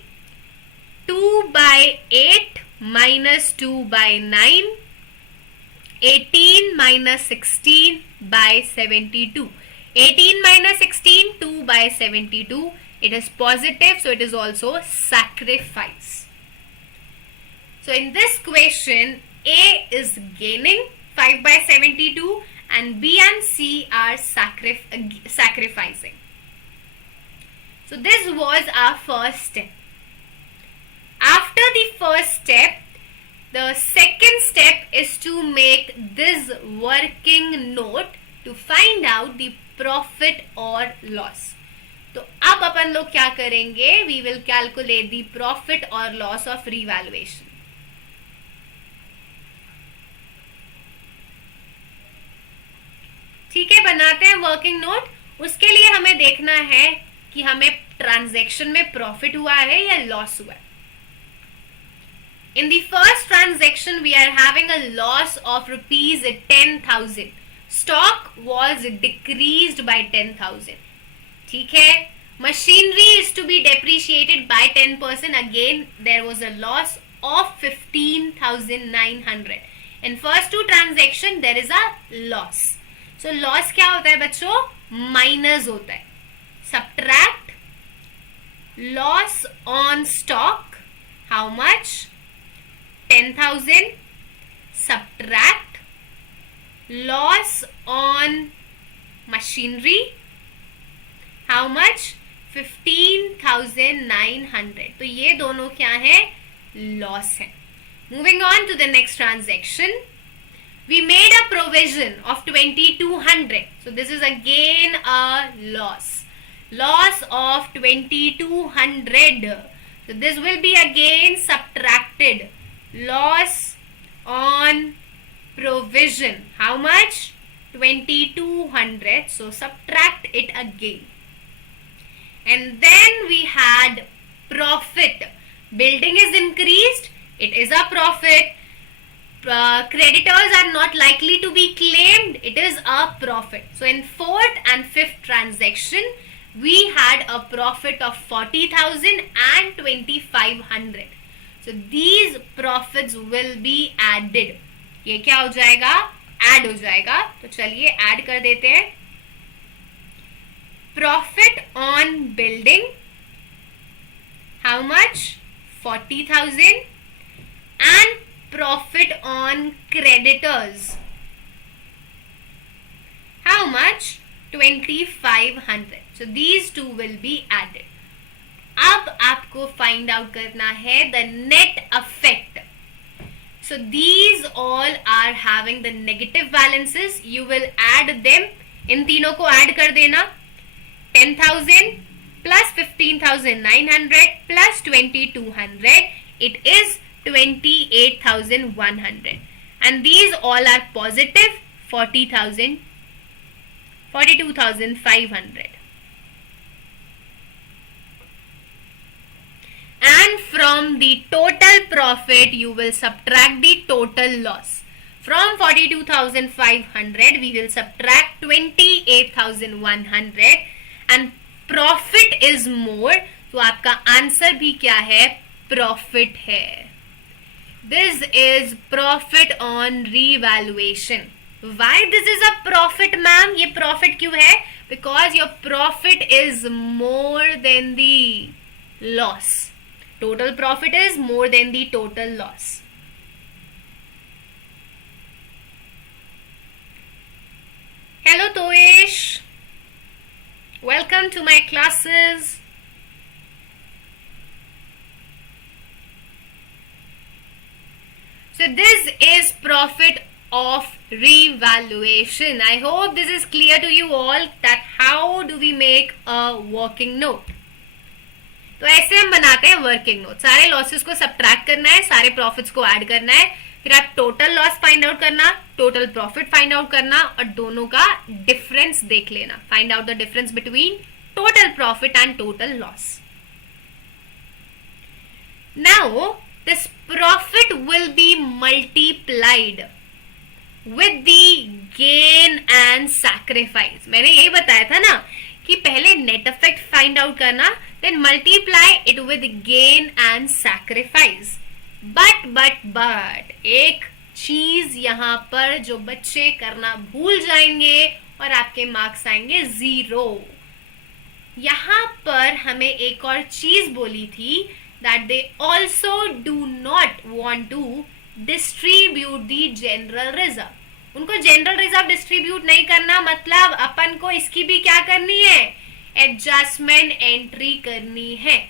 2 by 8 minus 2 by 9, 18 minus 16 by 72. 18 minus 16, 2 by 72. It is positive, so it is also sacrifice. So in this question, A is gaining 5 by 72 and B and C are sacrificing. So this was our first step. After the first step, the second step is to make this working note to find out the profit or loss. तो अब अपन लोग क्या करेंगे? We will calculate the profit or loss of revaluation. ठीक है, बनाते हैं working note. उसके लिए हमें देखना है कि हमें ट्रांजैक्शन में प्रॉफिट हुआ है या लॉस हुआ है. In the first transaction, we are having a loss of rupees 10,000. Stock was decreased by 10,000. ठीक है. Machinery is to be depreciated by 10%. Again, there was a loss of 15,900. In first two transaction, there is a loss. So loss क्या होता है बच्चों? Minus होता है. Subtract loss on stock. How much? 10,000. Subtract loss on machinery. How much? 15,900. तो ये दोनों क्या है? Loss है. Moving on to the next transaction. We made a provision of 2,200. So this is again a loss. Loss of 2,200. So this will be again subtracted. Loss on provision. How much? 2,200. So subtract it again. And then we had profit. Building is increased. It is a profit. Creditors are not likely to be claimed. It is a profit. So in fourth and fifth transaction, we had a profit of 40,000 and 2,500. So these profits will be added. ये क्या हो जाएगा? Add हो जाएगा. तो चलिए add कर देते हैं. Profit on building. How much? 40,000. And profit on creditors. How much? 2,500. So these two will be added. अब आपको find out करना है the net effect. So these all are having the negative balances. You will add them. इन तीनों को add कर देना. 10,000 plus 15,900 plus 2,200. It is 28,100. And these all are positive. 40,000, 42,500. And from the total profit, you will subtract the total loss. From 42,500, we will subtract 28,100. And profit is more. तो आपका answer भी क्या है? Profit है. This is profit on revaluation. Why this is a profit, ma'am? ये profit क्यों है? Because your profit is more than the loss. Total profit is more than the total loss. Hello Toesh. Welcome to my classes. So this is profit of revaluation. I hope this is clear to you all that how do we make a working note. तो ऐसे हम बनाते हैं working note. सारे losses को subtract करना है, सारे प्रॉफिट्स को ऐड करना है, फिर आप टोटल लॉस फाइंड आउट करना, टोटल प्रॉफिट फाइंड आउट करना और दोनों का डिफरेंस देख लेना. Find out the difference between total profit and total loss. Now this profit will be multiplied with the gain and sacrifice. मैंने यही बताया था ना कि पहले नेट इफेक्ट फाइंड आउट करना, then multiply it with gain and sacrifice. But एक चीज यहाँ पर जो बच्चे करना भूल जाएंगे और आपके मार्क्स आएंगे 0. यहाँ पर हमें एक और चीज बोली थी, that they also do not want to distribute the general reserve. उनको जनरल रिजर्व डिस्ट्रीब्यूट नहीं करना, मतलब अपन को इसकी भी क्या करनी है, एडजस्टमेंट एंट्री करनी है.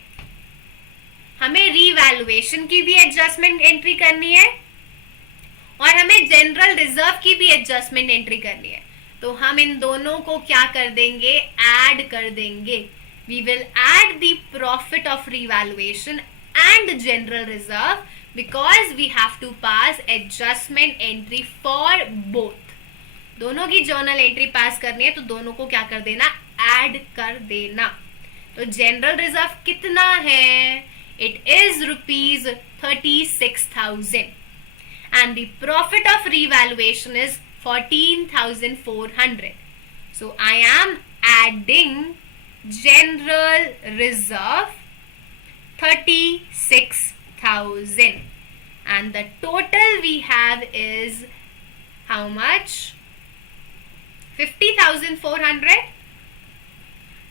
हमें रीवैल्यूएशन की भी एडजस्टमेंट एंट्री करनी है और हमें जनरल रिजर्व की भी एडजस्टमेंट एंट्री करनी है. तो हम इन दोनों को क्या कर देंगे, ऐड कर देंगे. We will add the profit of revaluation and general reserve because we have to pass adjustment entry for both. दोनों की जर्नल एंट्री पास करनी है तो दोनों को क्या कर देना, ऐड कर देना. तो जनरल रिजर्व कितना है, it is rupees 36,000 and the profit of revaluation is 14,400. So I am adding general reserve 36,000 and the total we have is how much, 50,400.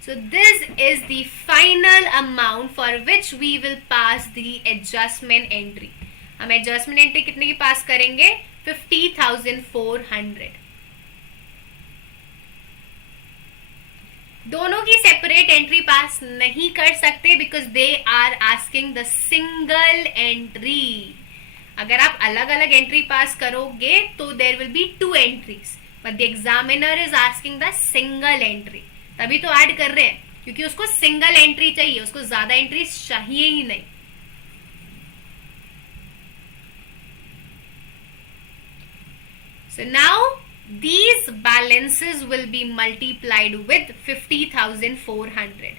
So this is the final amount for which we will pass the adjustment entry. हम adjustment entry कितने की पास करेंगे, 50,400. दोनों की separate entry पास नहीं कर सकते because they are asking the single entry. अगर आप अलग अलग एंट्री पास करोगे तो there will be 2 entries, but the examiner is asking the single entry. तभी तो ऐड कर रहे हैं क्योंकि उसको सिंगल एंट्री चाहिए, उसको ज्यादा एंट्रीज चाहिए ही नहीं. So now these balances will be multiplied with 50,400.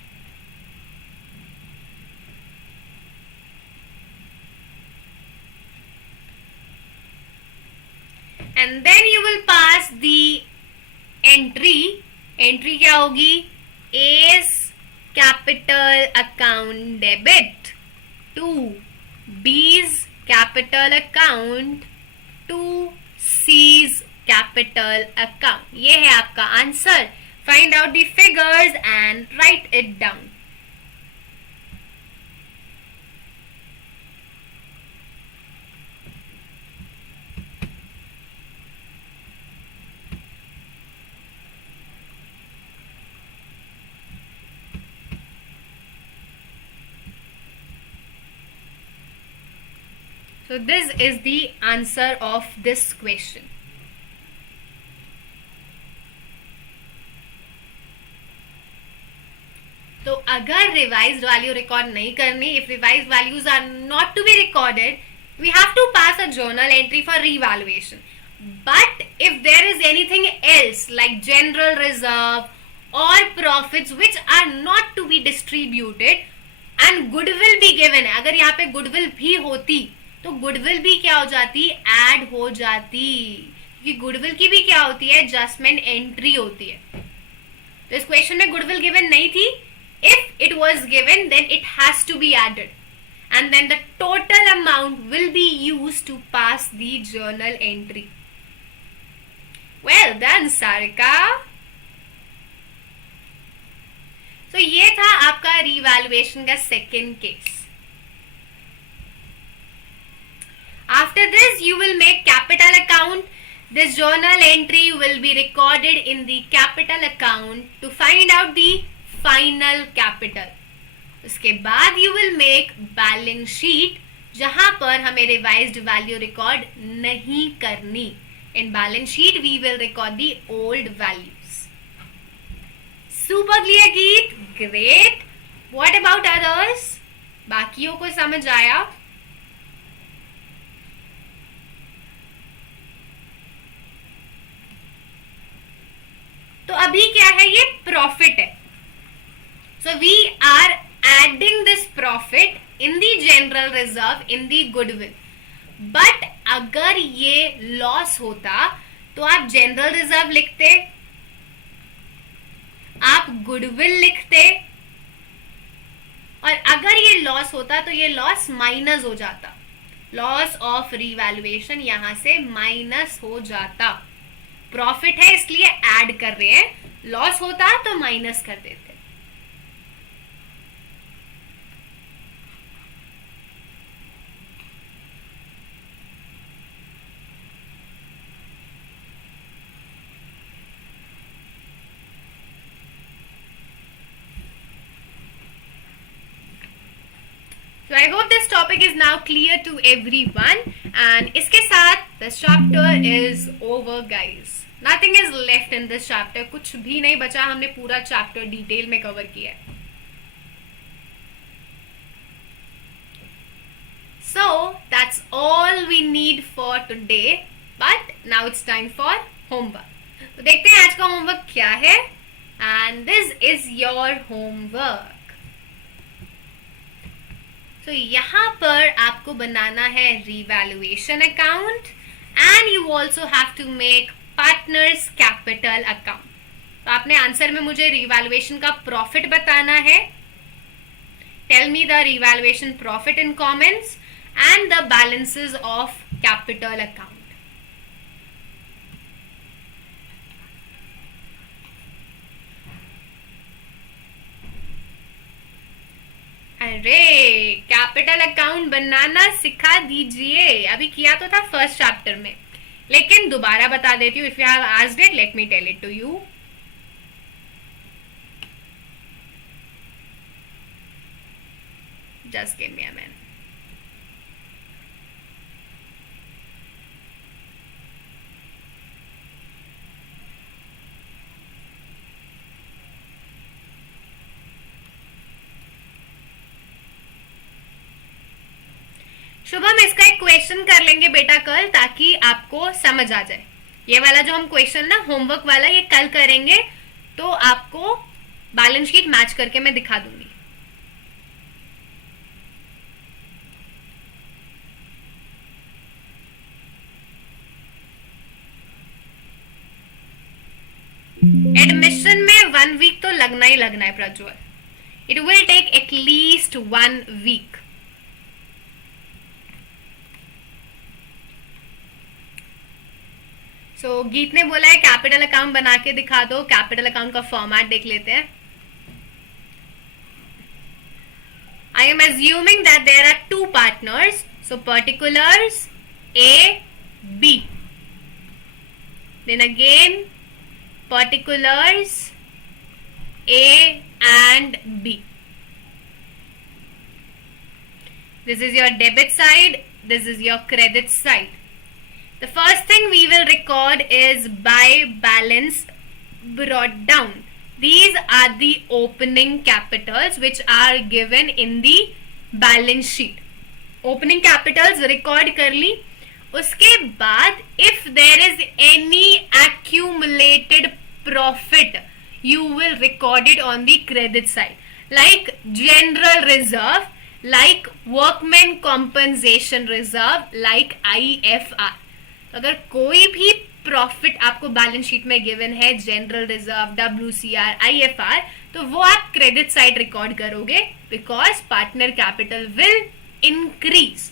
And then you will pass the entry. Entry क्या होगी, A's capital account debit to B's capital account to C's capital account. ये है आपका answer. Find out the figures and right it down. So this is the answer of this question. तो अगर revised value record नहीं करनी, if revised values are not to be recorded, we have to pass a journal entry for revaluation. But if there is anything else like general reserve और profits which are not to be distributed and goodwill भी given है, अगर यहाँ पे goodwill भी होती तो goodwill भी क्या हो जाती, ऐड हो जाती. क्योंकि गुडविल की भी क्या होती है, एडजस्टमेंट एंट्री होती है. तो इस क्वेश्चन में गुडविल गिवन नहीं थी. If it was given, then it has to be added, and then the total amount will be used to pass the journal entry. Well done, Sarika. So ये था आपका revaluation का second case. After this, you will make capital account. This journal entry will be recorded in the capital account to find out the final capital. उसके बाद you will make balance sheet जहां पर हमें revised value record नहीं करनी. In balance sheet we will record the old values. Super clear Geet, great. What about others, बाकियों को समझ आया? तो अभी क्या है, ये प्रॉफिट है. So we are adding this profit in the general reserve in the goodwill. But अगर ये लॉस होता तो आप जनरल रिजर्व लिखते, आप गुडविल लिखते, और अगर ये लॉस होता तो ये लॉस माइनस हो जाता, लॉस ऑफ रिवैल्यूएशन यहां से माइनस हो जाता। प्रॉफिट है इसलिए ऐड कर रहे हैं, लॉस होता तो माइनस कर देते। So I hope this topic is now clear to everyone, and इसके साथ this chapter is over guys. Nothing is left in this chapter. कुछ भी नहीं बचा, हमने पूरा चैप्टर डिटेल में कवर किया है. So that's all we need for today. But now it's time for homework. तो देखते हैं आज का होमवर्क क्या है. And this is your homework. तो यहाँ पर आपको बनाना है revaluation account and you also have to make partners capital account. तो आपने आंसर में मुझे रिवैल्यूएशन का प्रॉफिट बताना है. Tell me the revaluation profit in comments and the balances of capital account. अरे कैपिटल अकाउंट बनाना सिखा दीजिए. अभी किया तो था फर्स्ट चैप्टर में, लेकिन दोबारा बता देती हूँ. If you have asked it, let me tell it to you. Just give me a minute. Shubham, इसका एक क्वेश्चन कर लेंगे बेटा कल, ताकि आपको समझ आ जाए. ये वाला जो हम क्वेश्चन ना होमवर्क वाला, ये कल करेंगे तो आपको बैलेंस शीट मैच करके मैं दिखा दूंगी. एडमिशन में 1 वीक तो लगना ही लगना है Prajwal. It will take at least 1 week. तो गीत ने बोला है कैपिटल अकाउंट बना के दिखा दो. कैपिटल अकाउंट का फॉर्मेट देख लेते हैं. I am assuming that there are 2 partners. So particulars A B, then again particulars A and B. This is your debit side, this is your credit side. The first thing we will record is by balance brought down. These are the opening capitals which are given in the balance sheet. Opening capitals record कर ली. उसके बाद if there is any accumulated profit, you will record it on the credit side, like general reserve, like workman compensation reserve, like IFR. अगर कोई भी profit आपको balance sheet में given है, general reserve, WCR, IFR, तो वो आप credit side record करोगे, because partner capital will increase.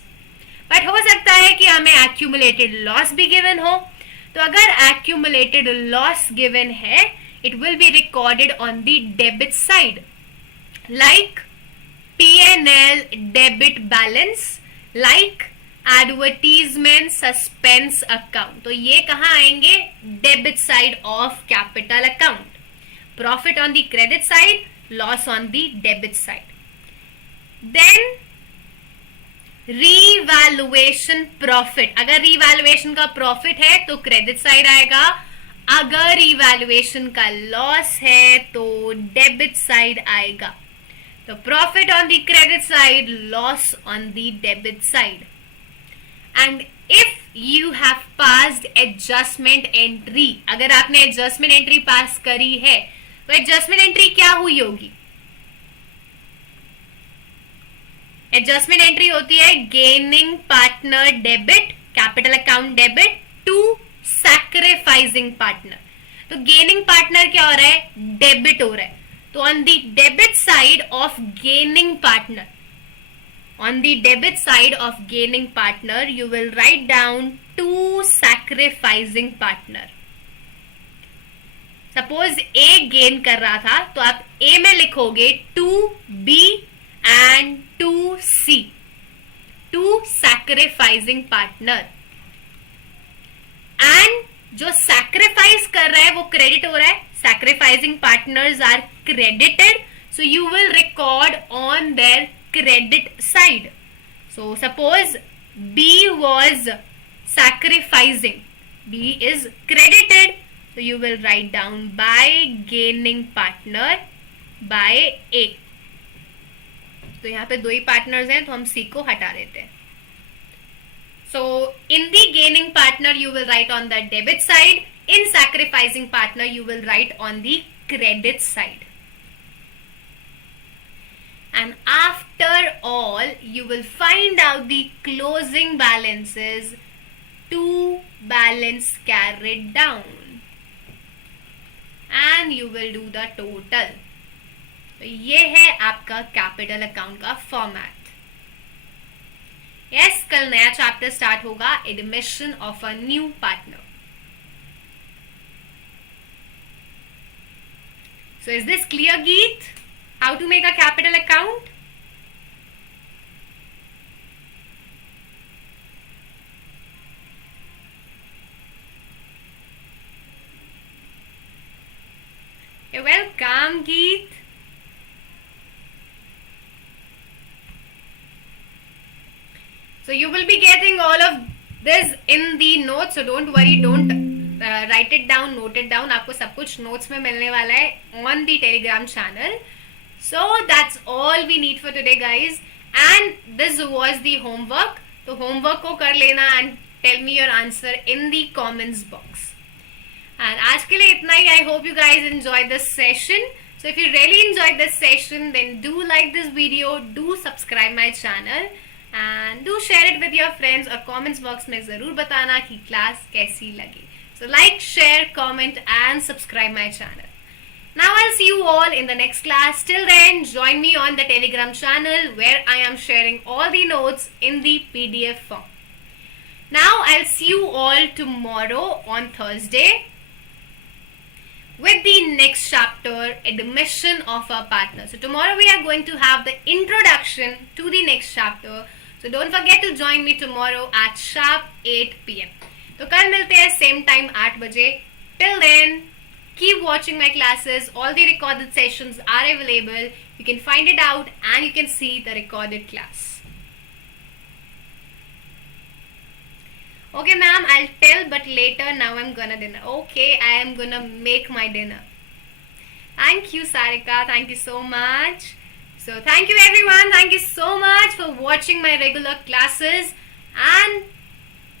But हो सकता है कि हमें एक्यूमुलेटेड लॉस भी गिवन हो. तो अगर एक्यूमुलेटेड लॉस गिवन है, it will be recorded on the debit side, like P&L debit balance, like advertisement suspense account. तो ये कहां आएंगे? Debit side of capital account. Profit on the credit side, loss on the debit side. Then revaluation profit. अगर revaluation का profit है तो credit side आएगा. अगर रीवैल्यूएशन का लॉस है तो डेबिट साइड आएगा. तो profit on the credit side, loss on the debit side. And if you have passed adjustment entry, अगर आपने adjustment entry पास करी है, तो adjustment entry क्या हुई होगी? adjustment entry होती है gaining partner debit, capital account debit to sacrifice sacrificing partner. तो गेनिंग पार्टनर क्या हो रहा है? डेबिट हो रहा है. तो on the debit side of gaining partner, on the debit side of gaining partner, you will write down two sacrificing partner. Suppose a gain कर रहा था तो आप ए में लिखोगे 2B and 2C, to sacrificing partner. And जो sacrifice कर रहा है वो क्रेडिट हो रहा है. Sacrificing partners are credited, so you will record on their credit side. So suppose B was sacrificing, B is credited, so you will write down by gaining partner by A. तो यहाँ पे दो ही partners हैं तो हम C को हटा देते हैं. So in the gaining partner you will write on the debit side, in sacrificing partner you will write on the credit side. And after all, you will find out the closing balances to balance carried down. And you will do the total. तो ये है आपका capital account का format. Yes, कल नया chapter start होगा, admission of a new partner. So is this clear, Geet? How to make a capital account? You're welcome, Geet. So you will be getting all of this in the notes, so don't worry, don't write it down, note it down. आपको सब कुछ notes में मिलने वाला है on the Telegram channel. So that's all we need for today, guys. And this was the homework. तो homework को कर लेना and tell me your answer in the comments box. And आज के लिए इतना ही. I hope you guys enjoyed this session. So if you really enjoyed this session, then do like this video, do subscribe my channel, and do share it with your friends. और comments box में ज़रूर बताना कि class कैसी लगी. So like, share, comment, and subscribe my channel. Now I'll see you all in the next class. Till then, join me on the Telegram channel where I am sharing all the notes in the PDF form. Now I'll see you all tomorrow on Thursday with the next chapter, admission of a partner. So tomorrow we are going to have the introduction to the next chapter. So don't forget to join me tomorrow at sharp 8 PM. तो कल मिलते हैं same time 8 बजे. Till then, keep watching my classes. All the recorded sessions are available. You can find it out and you can see the recorded class. Okay, ma'am, I'll tell, but later. Now I'm gonna dinner. Okay, I am gonna make my dinner. Thank you, Sarika. Thank you so much. So thank you, everyone. Thank you so much for watching my regular classes. And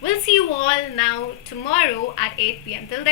we'll see you all now tomorrow at 8 PM. Till then.